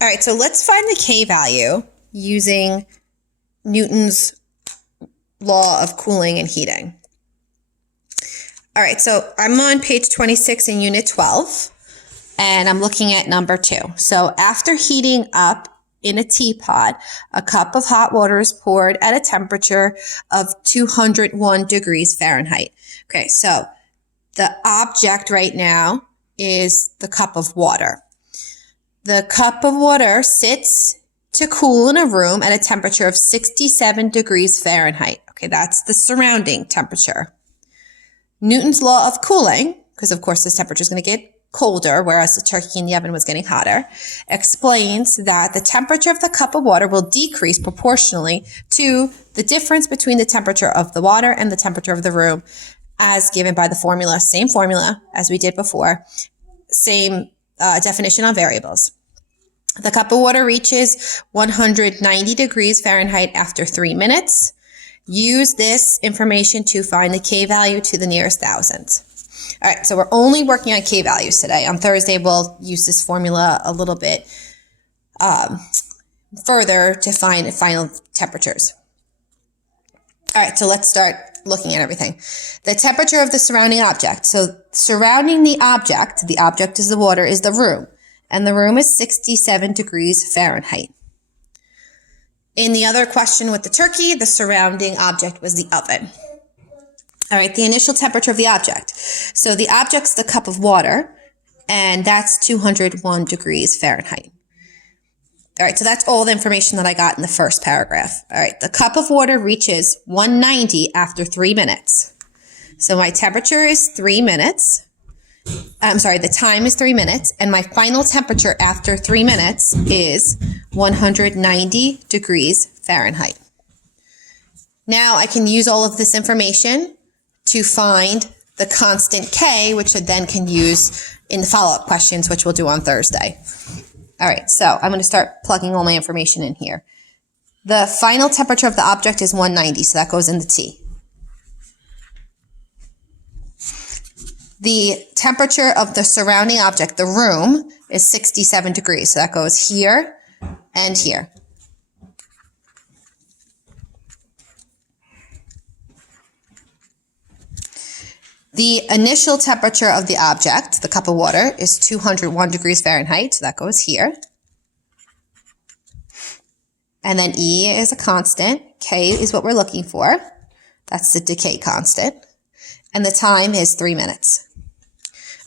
All right, so let's find the K value using Newton's law of cooling and heating. All right, so I'm on page 26 in unit 12, and I'm looking at number 2. So after heating up in a teapot, a cup of hot water is poured at a temperature of 201 degrees Fahrenheit. Okay, so the object right now is the cup of water. The cup of water sits to cool in a room at a temperature of 67 degrees Fahrenheit. Okay, that's the surrounding temperature. Newton's law of cooling, because of course this temperature is going to get colder, whereas the turkey in the oven was getting hotter, explains that the temperature of the cup of water will decrease proportionally to the difference between the temperature of the water and the temperature of the room, as given by the formula, same formula as we did before, same definition on variables. The cup of water reaches 190 degrees Fahrenheit after 3 minutes. Use this information to find the K value to the nearest thousandth. All right, so we're only working on K values today. On Thursday, we'll use this formula a little bit further to find final temperatures. All right, so let's start looking at everything. The temperature of the surrounding object. So surrounding the object is the water, is the room. And the room is 67 degrees Fahrenheit. In the other question with the turkey, the surrounding object was the oven. All right, the initial temperature of the object. So the object's the cup of water, and that's 201 degrees Fahrenheit. All right, so that's all the information that I got in the first paragraph. All right, the cup of water reaches 190 after 3 minutes. So my temperature is 3 minutes. The time is 3 minutes, and my final temperature after 3 minutes is 190 degrees Fahrenheit. Now I can use all of this information to find the constant K, which I then can use in the follow-up questions, which we'll do on Thursday. All right, so I'm going to start plugging all my information in here. The final temperature of the object is 190, so that goes in the T. The temperature of the surrounding object, the room, is 67 degrees. So that goes here and here. The initial temperature of the object, the cup of water, is 201 degrees Fahrenheit. So that goes here. And then E is a constant. K is what we're looking for. That's the decay constant. And the time is 3 minutes.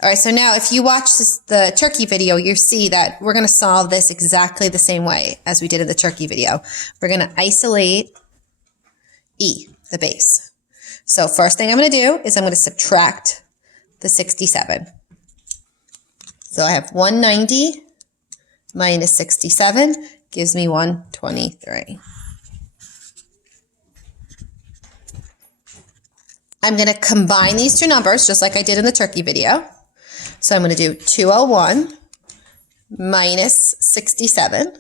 All right, so now if you watch the turkey video, you see that we're going to solve this exactly the same way as we did in the turkey video. We're going to isolate E, the base. So first thing I'm going to do is I'm going to subtract the 67. So I have 190 minus 67 gives me 123. I'm going to combine these two numbers just like I did in the turkey video. So I'm going to do 201 minus 67.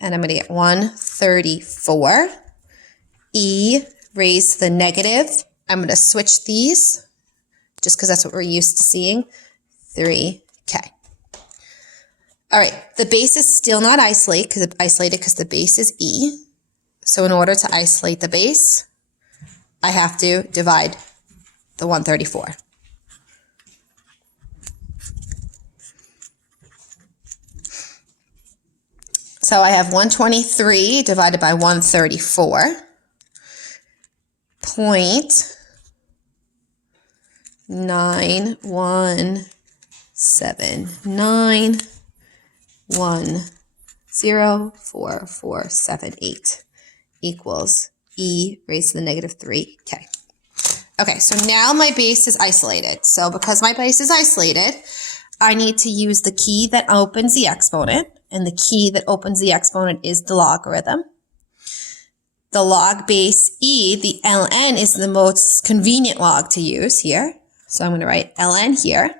And I'm going to get 134. E raised to the negative. I'm going to switch these just because that's what we're used to seeing. 3K. All right, the base is still not isolated because the base is E. So in order to isolate the base, I have to divide the 134. So I have 123 divided by 134. 0.9179104478 equals E raised to the negative 3K. Okay, so now my base is isolated. So because my base is isolated, I need to use the key that opens the exponent. And the key that opens the exponent is the logarithm. The log base E, the ln, is the most convenient log to use here. So I'm going to write ln here.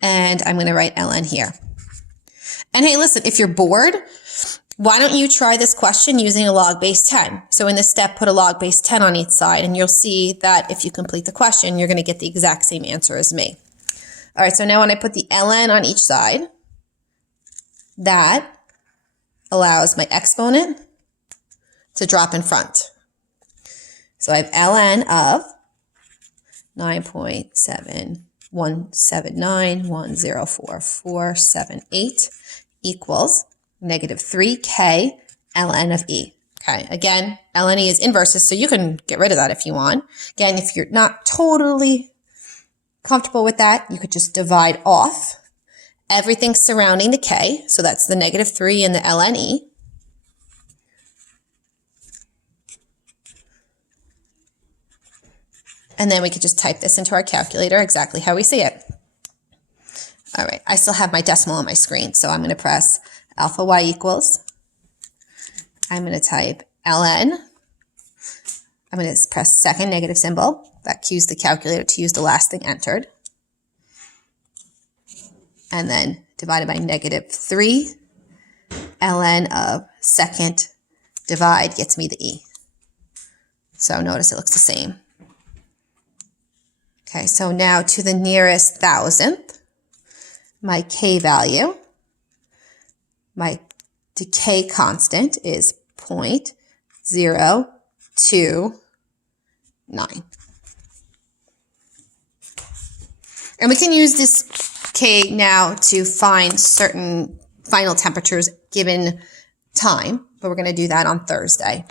And I'm going to write ln here. And hey, listen, if you're bored, Why don't you try this question using a log base 10? So in this step, put a log base 10 on each side, and you'll see that if you complete the question, you're going to get the exact same answer as me. All right, so now when I put the ln on each side, that allows my exponent to drop in front. So I have ln of 9.7179104,478 equals negative 3k ln of e. Okay, again, ln e is inverses, so you can get rid of that if you want. Again, if you're not totally comfortable with that, you could just divide off everything surrounding the k, so that's the negative 3 and the ln e. And then we could just type this into our calculator exactly how we see it. All right, I still have my decimal on my screen, so I'm going to press alpha y equals. I'm going to type ln. I'm going to press second negative symbol. That cues the calculator to use the last thing entered. And then divided by negative 3. ln of second divide gets me the e. So notice it looks the same. Okay, so now to the nearest thousandth, my k value, my decay constant is 0.029. And we can use this k now to find certain final temperatures given time, but we're going to do that on Thursday.